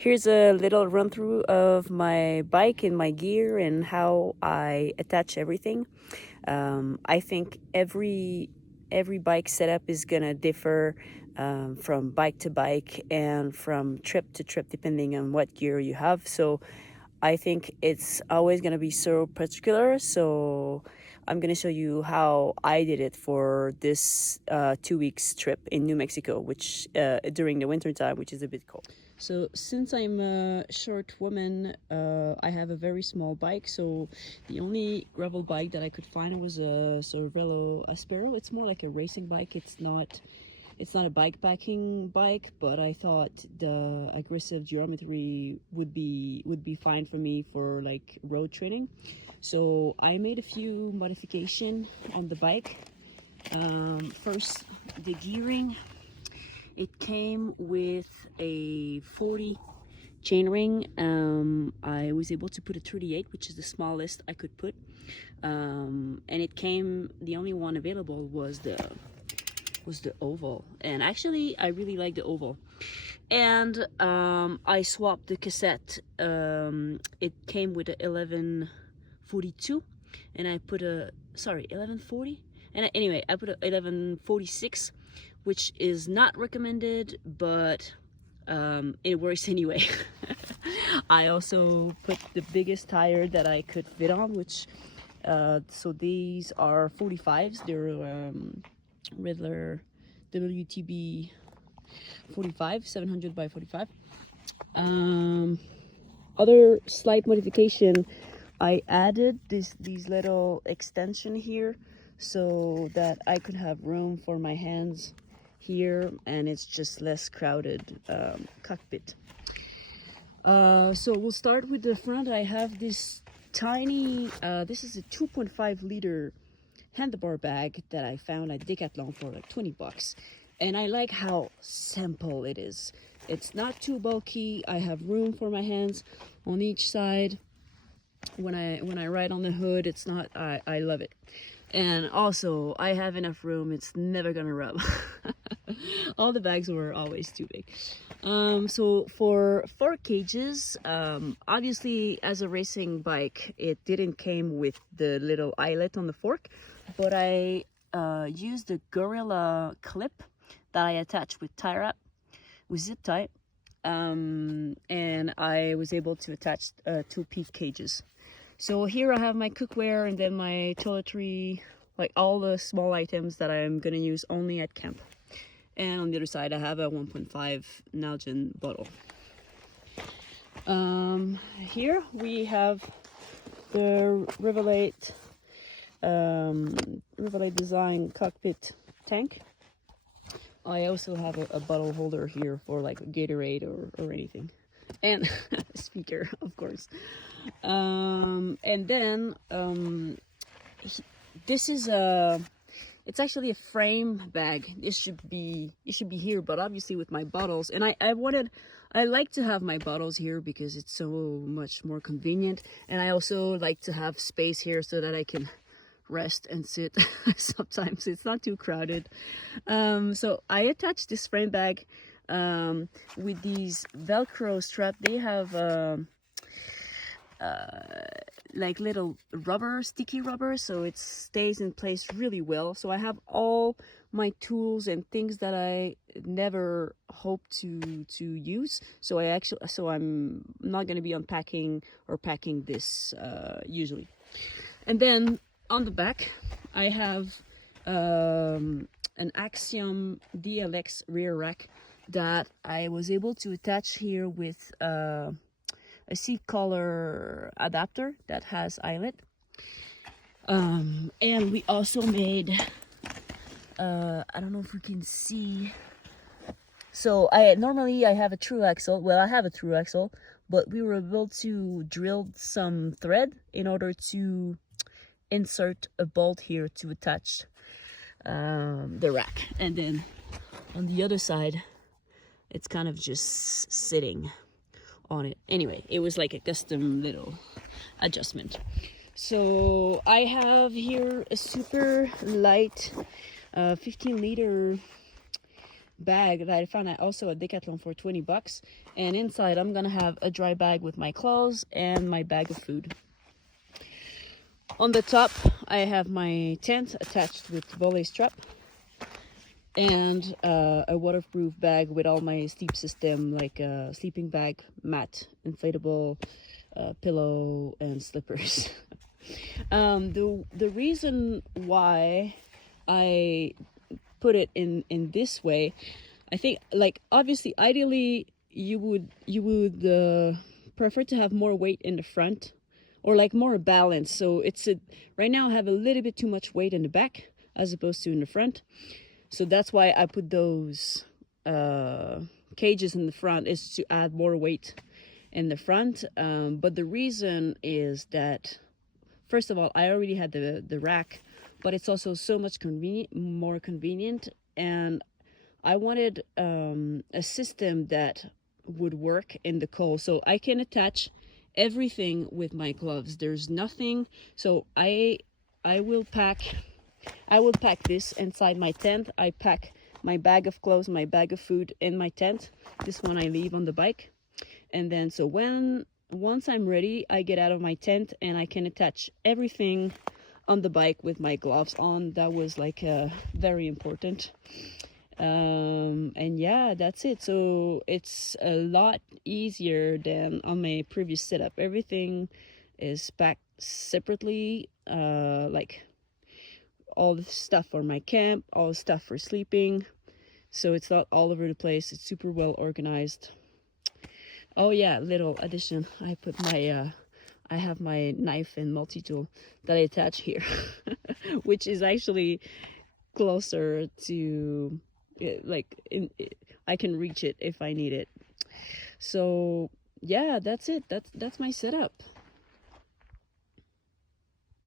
Here's a little run through of my bike and my gear and how I attach everything. I think every bike setup is gonna differ from bike to bike and from trip to trip depending on what gear you have. So I think it's always gonna be so particular. So I'm gonna show you how I did it for this 2 weeks trip in New Mexico, which during the winter time, which is a bit cold. So since I'm a short woman, I have a very small bike. So the only gravel bike that I could find was a Cervelo Aspero. It's more like a racing bike. It's not a bikepacking bike, but I thought the aggressive geometry would be fine for me for like road training. So I made a few modifications on the bike. First, the gearing. It came with a 40 chainring. I was able to put a 38, which is the smallest I could put. And it came, the only one available was the oval. And actually, I really like the oval. And I swapped the cassette. It came with a 1142, and I put a, 1140. And anyway, I put a 1146, which is not recommended, but it works anyway. I also put the biggest tire that I could fit on, which so these are 45s. They're regular WTB 45, 700 by 45. Other slight modification, I added these little extension here so that I could have room for my hands here, and it's just less crowded cockpit. So we'll start with the front. I have this tiny, this is a 2.5 liter handlebar bag that I found at Decathlon for like 20 bucks. And I like how simple it is. It's not too bulky. I have room for my hands on each side. When I ride on the hood, it's not, I love it. And also, I have enough room. It's never gonna rub. All the bags were always too big. So for fork cages, obviously as a racing bike, it didn't came with the little eyelet on the fork, but I used a Gorilla clip that I attached with tie wrap, with zip tie, and I was able to attach Topeak cages. So here I have my cookware and then my toilettery, like all the small items that I'm gonna use only at camp. And on the other side I have a 1.5 Nalgene bottle. Here we have the Revelate design cockpit tank. I also have a bottle holder here for like Gatorade or anything, and a speaker, of course. And then this is it's actually a frame bag. It should be here, but obviously with my bottles, and I like to have my bottles here because it's so much more convenient, and I also like to have space here so that I can rest and sit. Sometimes it's not too crowded. So I attached this frame bag with these Velcro strap. They have like little rubber, sticky rubber, so it stays in place really well. So I have all my tools and things that I never hope to use. So I'm not going to be unpacking or packing this usually. And then on the back, I have an Axiom DLX rear rack that I was able to attach here with a seat collar adapter that has eyelet. And we also made, I don't know if you can see. So normally I have a thru-axle. Well, I have a thru-axle, but we were able to drill some thread in order to insert a bolt here to attach the rack, and then on the other side it's kind of just sitting on it. Anyway, it was like a custom little adjustment. So I have here a super light 15 liter bag that I found also at Decathlon for 20 bucks. And inside I'm gonna have a dry bag with my clothes and my bag of food. On the top, I have my tent attached with voile strap and a waterproof bag with all my sleep system, like a sleeping bag, mat, inflatable pillow, and slippers. The reason why I put it in this way, I think, like, obviously ideally you would prefer to have more weight in the front, or like more balance. So right now I have a little bit too much weight in the back as opposed to in the front. So that's why I put those cages in the front, is to add more weight in the front. But the reason is that, first of all, I already had the rack, but it's also so much more convenient. And I wanted a system that would work in the cold. So I can attach everything with my gloves. There's nothing. So I will pack this inside my tent. I pack my bag of clothes, my bag of food in my tent. This one I leave on the bike. And then so once I'm ready, I get out of my tent and I can attach everything on the bike with my gloves on. That was like very important. And yeah, that's it. So it's a lot easier than on my previous setup. Everything is packed separately, like all the stuff for my camp, all the stuff for sleeping. So it's not all over the place. It's super well organized. Oh yeah, little addition. I put my I have my knife and multi-tool that I attach here, which is actually closer to, I can reach it if I need it. So yeah, that's it. That's my setup.